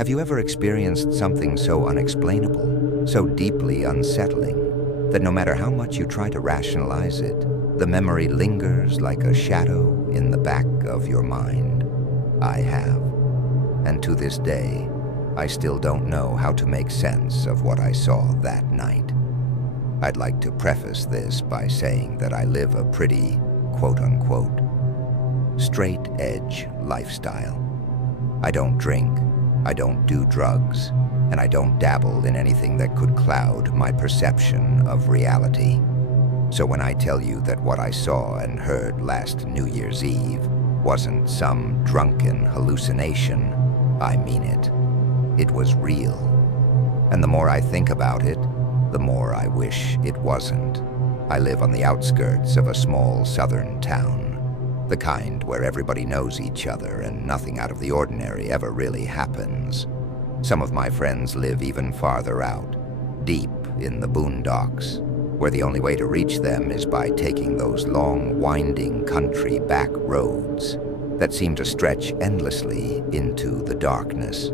Have you ever experienced something so unexplainable, so deeply unsettling, that no matter how much you try to rationalize it, the memory lingers like a shadow in the back of your mind? I have. And to this day, I still don't know how to make sense of what I saw that night. I'd like to preface this by saying that I live a pretty, quote-unquote, straight-edge lifestyle. I don't drink, I don't do drugs, and I don't dabble in anything that could cloud my perception of reality. So when I tell you that what I saw and heard last New Year's Eve wasn't some drunken hallucination, I mean it. It was real. And the more I think about it, the more I wish it wasn't. I live on the outskirts of a small southern town. The kind where everybody knows each other and nothing out of the ordinary ever really happens. Some of my friends live even farther out, deep in the boondocks, where the only way to reach them is by taking those long, winding country back roads that seem to stretch endlessly into the darkness.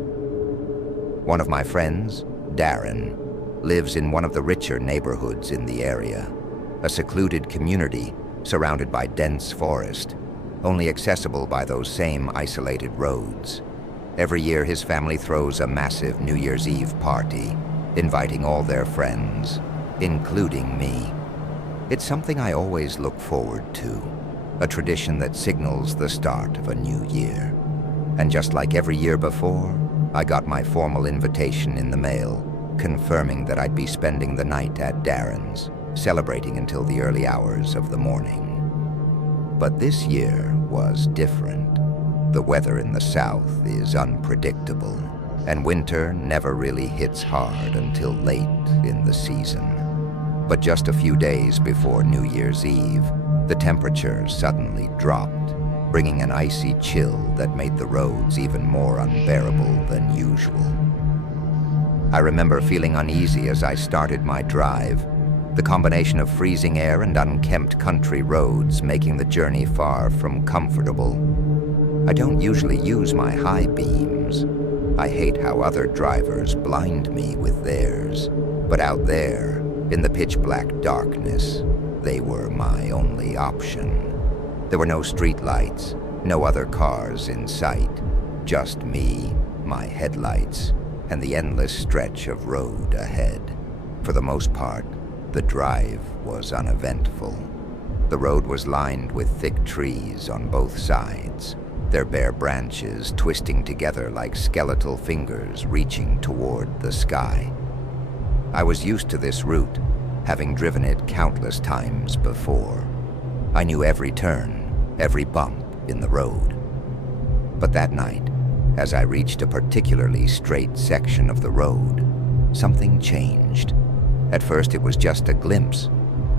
One of my friends, Darren, lives in one of the richer neighborhoods in the area, a secluded community surrounded by dense forest, only accessible by those same isolated roads. Every year his family throws a massive New Year's Eve party, inviting all their friends, including me. It's something I always look forward to, a tradition that signals the start of a new year. And just like every year before, I got my formal invitation in the mail, confirming that I'd be spending the night at Darren's, celebrating until the early hours of the morning. But this year was different. The weather in the south is unpredictable, and winter never really hits hard until late in the season. But just a few days before New Year's Eve, the temperature suddenly dropped, bringing an icy chill that made the roads even more unbearable than usual. I remember feeling uneasy as I started my drive, the combination of freezing air and unkempt country roads making the journey far from comfortable. I don't usually use my high beams. I hate how other drivers blind me with theirs. But out there, in the pitch-black darkness, they were my only option. There were no street lights, no other cars in sight, just me, my headlights, and the endless stretch of road ahead. For the most part, the drive was uneventful. The road was lined with thick trees on both sides, their bare branches twisting together like skeletal fingers reaching toward the sky. I was used to this route, having driven it countless times before. I knew every turn, every bump in the road. But that night, as I reached a particularly straight section of the road, something changed. At first it was just a glimpse,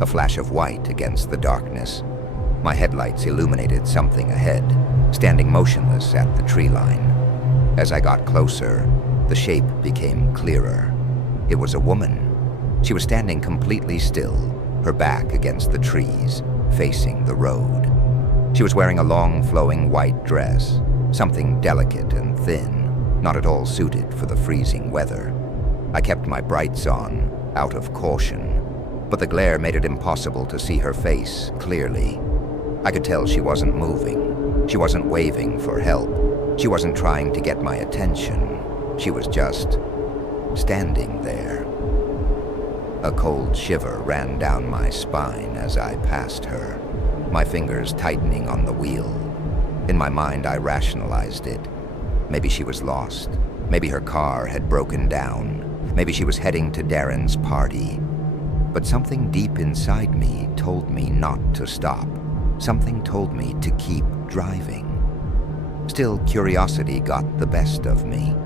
a flash of white against the darkness. My headlights illuminated something ahead, standing motionless at the tree line. As I got closer, the shape became clearer. It was a woman. She was standing completely still, her back against the trees, facing the road. She was wearing a long, flowing white dress, something delicate and thin, not at all suited for the freezing weather. I kept my brights on, out of caution, but the glare made it impossible to see her face clearly. I could tell she wasn't moving. She wasn't waving for help. She wasn't trying to get my attention. She was just standing there. A cold shiver ran down my spine as I passed her, my fingers tightening on the wheel. In my mind, I rationalized it. Maybe she was lost. Maybe her car had broken down. Maybe she was heading to Darren's party. But something deep inside me told me not to stop. Something told me to keep driving. Still, curiosity got the best of me.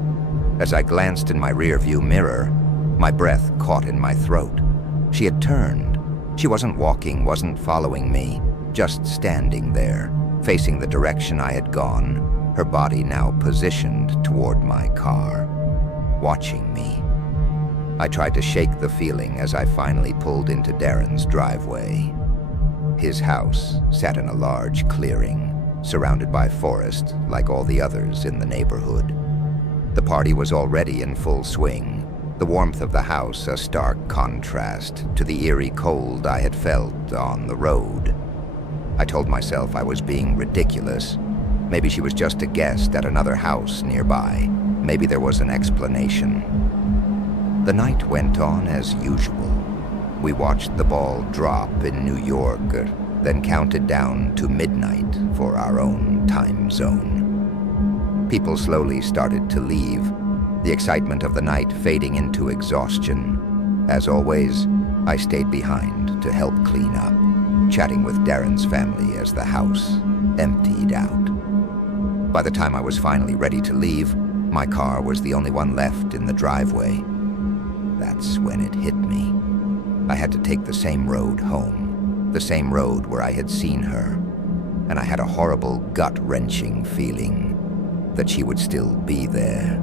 As I glanced in my rearview mirror, my breath caught in my throat. She had turned. She wasn't walking, wasn't following me, just standing there, facing the direction I had gone, her body now positioned toward my car, watching me. I tried to shake the feeling as I finally pulled into Darren's driveway. His house sat in a large clearing, surrounded by forest like all the others in the neighborhood. The party was already in full swing, the warmth of the house a stark contrast to the eerie cold I had felt on the road. I told myself I was being ridiculous. Maybe she was just a guest at another house nearby. Maybe there was an explanation. The night went on as usual. We watched the ball drop in New York, then counted down to midnight for our own time zone. People slowly started to leave, the excitement of the night fading into exhaustion. As always, I stayed behind to help clean up, chatting with Darren's family as the house emptied out. By the time I was finally ready to leave, my car was the only one left in the driveway. That's when it hit me. I had to take the same road home, the same road where I had seen her, and I had a horrible, gut-wrenching feeling that she would still be there.